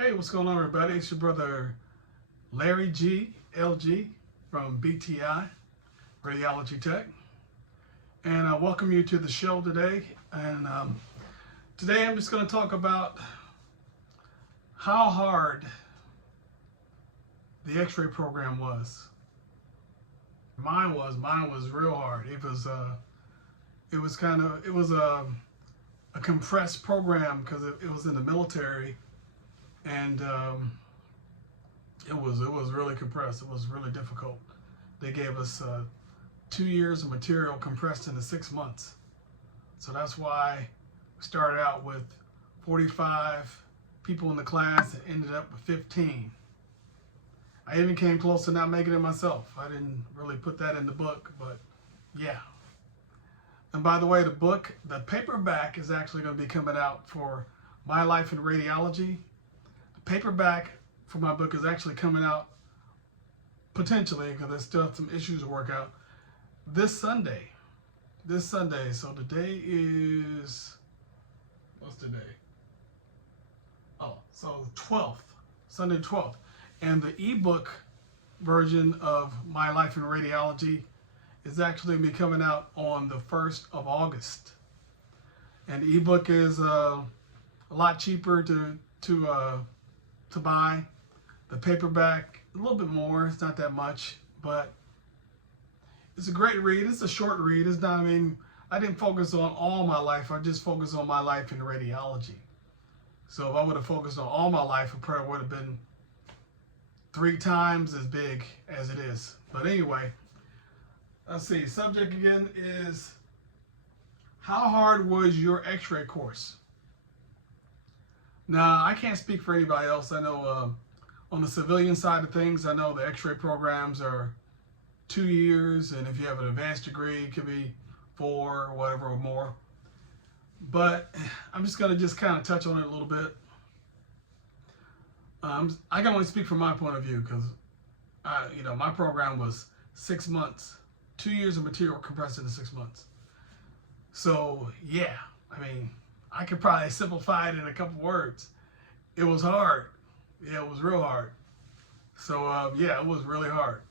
Hey, what's going on, everybody? It's your brother Larry G, LG from BTI Radiology Tech, and I welcome you to the show today. And today I'm just going to talk about how hard the X-ray program was. Mine was real hard. It was a compressed program because it was in the military, and it was really compressed. It was really difficult. They gave us 2 years of material compressed into 6 months. So that's why we started out with 45 people in the class and ended up with 15. I even came close to not making it myself. I didn't really put that in the book, but yeah. And by the way, the paperback is actually going to be coming out for My Life in Radiology. The paperback for my book is actually coming out potentially, because there's still some issues to work out, this Sunday. So today is, what's the day? Oh, so 12th, Sunday 12th. And the ebook version of My Life in Radiology is actually going to be coming out on the 1st of August. And the ebook is a lot cheaper to buy. The paperback, a little bit more. It's not that much, but it's a great read. It's a short read. It's not, I didn't focus on all my life. I just focused on my life in radiology. So if I would have focused on all my life, it probably would have been 3 times as big as it is. But anyway, let's see. Subject again is, how hard was your X-ray course? Now, I can't speak for anybody else. I know on the civilian side of things, I know the X-ray programs are 2 years, and if you have an advanced degree, it could be 4 or whatever or more. But I'm just going to kind of touch on it a little bit. I can only speak from my point of view, because my program was 6 months, 2 years of material compressed into 6 months. So yeah, I could probably simplify it in a couple words. It was hard. Yeah, it was real hard. So yeah, it was really hard.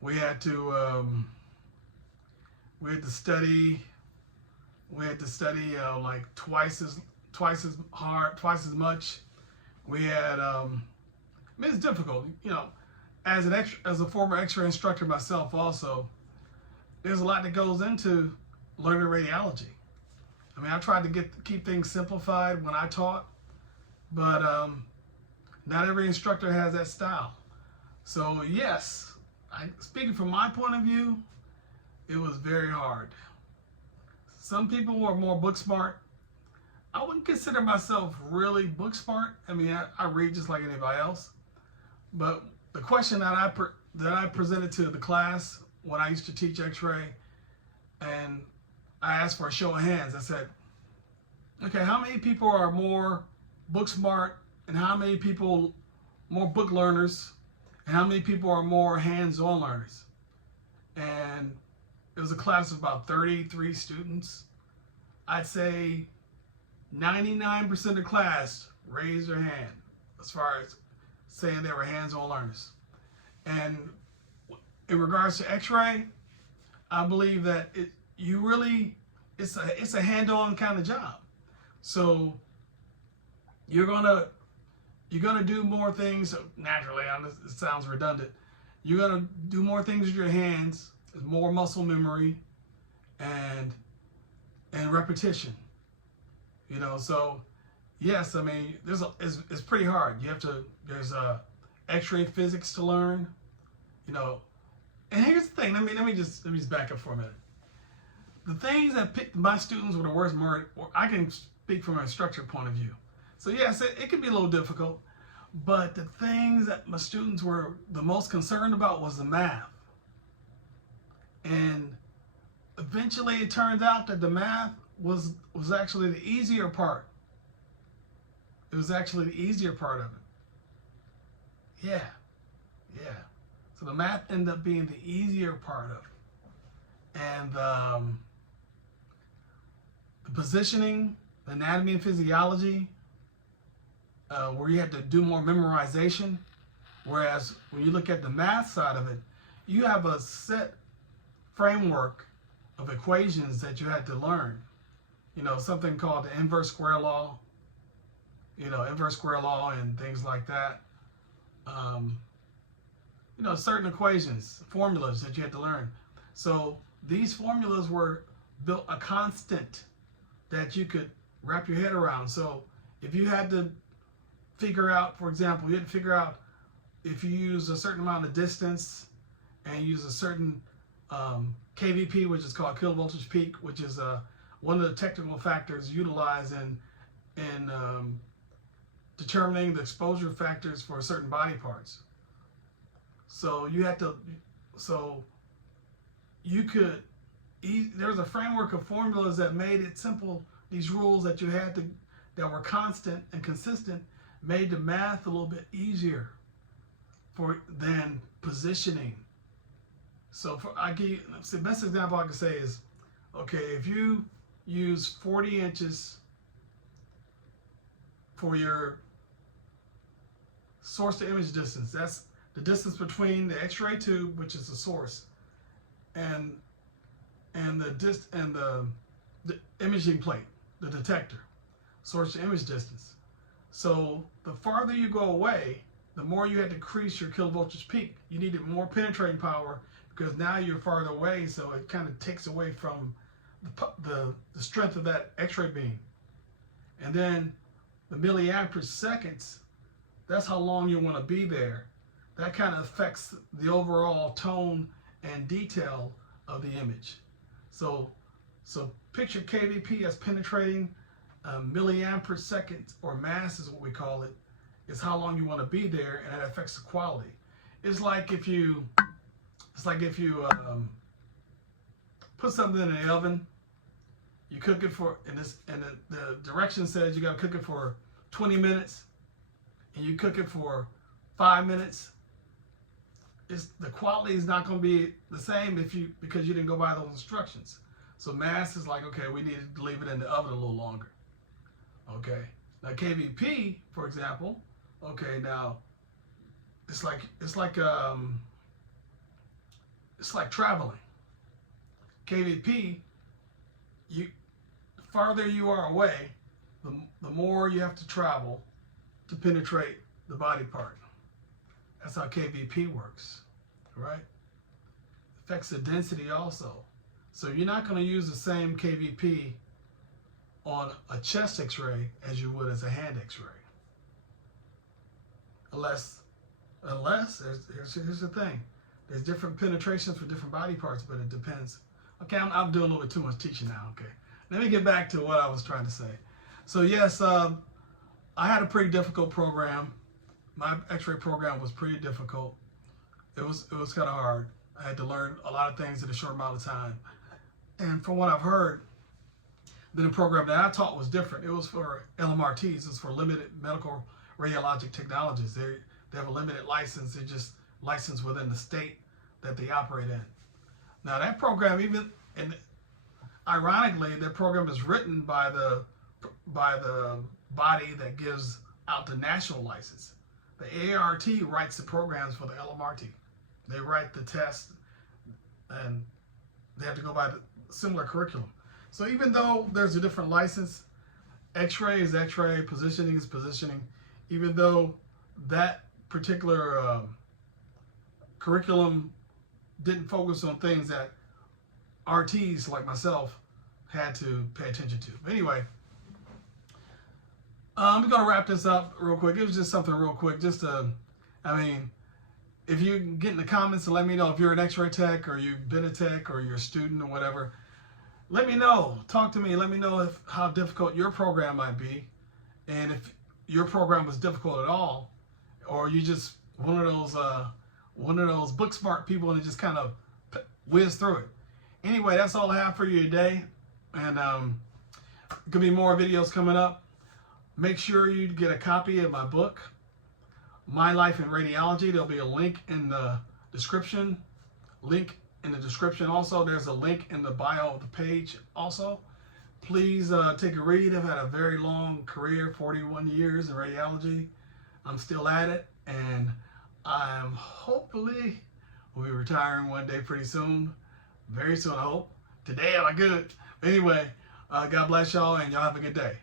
We had to study. We had to study like twice as hard, twice as much. We had, it's difficult, as a former X-ray instructor myself also, there's a lot that goes into learning radiology. I tried to keep things simplified when I taught, but not every instructor has that style. So yes, speaking from my point of view, it was very hard. Some people were more book smart. I wouldn't consider myself really book smart. I read just like anybody else. But the question that I presented to the class when I used to teach X-ray, and I asked for a show of hands. I said, okay, how many people are more book smart, and how many people more book learners, and how many people are more hands-on learners? And it was a class of about 33 students. I'd say 99% of the class raised their hand as far as saying they were hands-on learners. And in regards to X-ray, I believe that it's a hand-on kind of job. So you're gonna do more things naturally. It sounds redundant. You're gonna do more things with your hands. There's more muscle memory and repetition. So yes, it's pretty hard. There's X-ray physics to learn, and here's the thing. Let me just back up for a minute. The things that picked my students were the worst. I can speak from an instructor point of view. So yes, it can be a little difficult, but the things that my students were the most concerned about was the math. And eventually it turned out that the math was actually the easier part. It was actually the easier part of it. Yeah. So the math ended up being the easier part of it. And the positioning, the anatomy and physiology, where you had to do more memorization. Whereas when you look at the math side of it, you have a set framework of equations that you had to learn. You know, something called the inverse square law, inverse square law and things like that. Certain equations, formulas that you had to learn. So these formulas were built a constant that you could wrap your head around. So if you had to figure out, for example, you had to figure out if you use a certain amount of distance and use a certain kVp, which is called kilovoltage peak, which is one of the technical factors utilized in determining the exposure factors for certain body parts. So there was a framework of formulas that made it simple. These rules that you had that were constant and consistent made the math a little bit easier than positioning. So the best example I can say is, okay, if you use 40 inches for your source to image distance, that's the distance between the X-ray tube, which is the source, and the imaging plate, the detector, source to image distance. So the farther you go away, the more you had to increase your kilovoltage peak. You needed more penetrating power because now you're farther away, so it kind of takes away from the strength of that X-ray beam. And then the milliamp per seconds, that's how long you want to be there. That kind of affects the overall tone and detail of the image. So picture kVp as penetrating, milliamp per second, or mass is what we call it, is how long you want to be there, and it affects the quality. It's like if you put something in the oven, you cook it and the direction says you got to cook it for 20 minutes, and you cook it for 5 minutes. The quality is not going to be the same because you didn't go by those instructions. So mass is like, okay, we need to leave it in the oven a little longer. Okay, now kVp, for example, okay, now it's like traveling. kVp, the farther you are away, the more you have to travel to penetrate the body part. That's how kVp works, right? Affects the density also. So you're not going to use the same kVp on a chest X-ray as you would as a hand X-ray. Unless here's the thing. There's different penetrations for different body parts, but it depends. Okay, I'm doing a little bit too much teaching now, okay. Let me get back to what I was trying to say. So yes, I had a pretty difficult program. My X-ray program was pretty difficult. It was kind of hard. I had to learn a lot of things in a short amount of time. And from what I've heard, the program that I taught was different. It was for LMRTs. It's for limited medical radiologic technologies. They have a limited license. They're just licensed within the state that they operate in. Now that program, ironically, that program is written by the body that gives out the national license. The AART writes the programs for the LMRT. They write the test, and they have to go by the similar curriculum. So even though there's a different license, X-ray is X-ray, positioning is positioning, even though that particular curriculum didn't focus on things that RTs like myself had to pay attention to. But anyway, I'm going to wrap this up real quick. It was just something real quick. If you get in the comments and let me know if you're an X-ray tech or you've been a tech or you're a student or whatever. Let me know. Talk to me. Let me know how difficult your program might be, and if your program was difficult at all, or you just one of those book smart people and just kind of whiz through it. Anyway, that's all I have for you today, and could be more videos coming up. Make sure you get a copy of my book, My Life in Radiology. There'll be a link in the description. Also, there's a link in the bio of the page also. Please take a read. I've had a very long career, 41 years in radiology. I'm still at it, and I'm hopefully will be retiring one day pretty soon. Very soon, I hope. Today, I'm good. Anyway, God bless y'all, and y'all have a good day.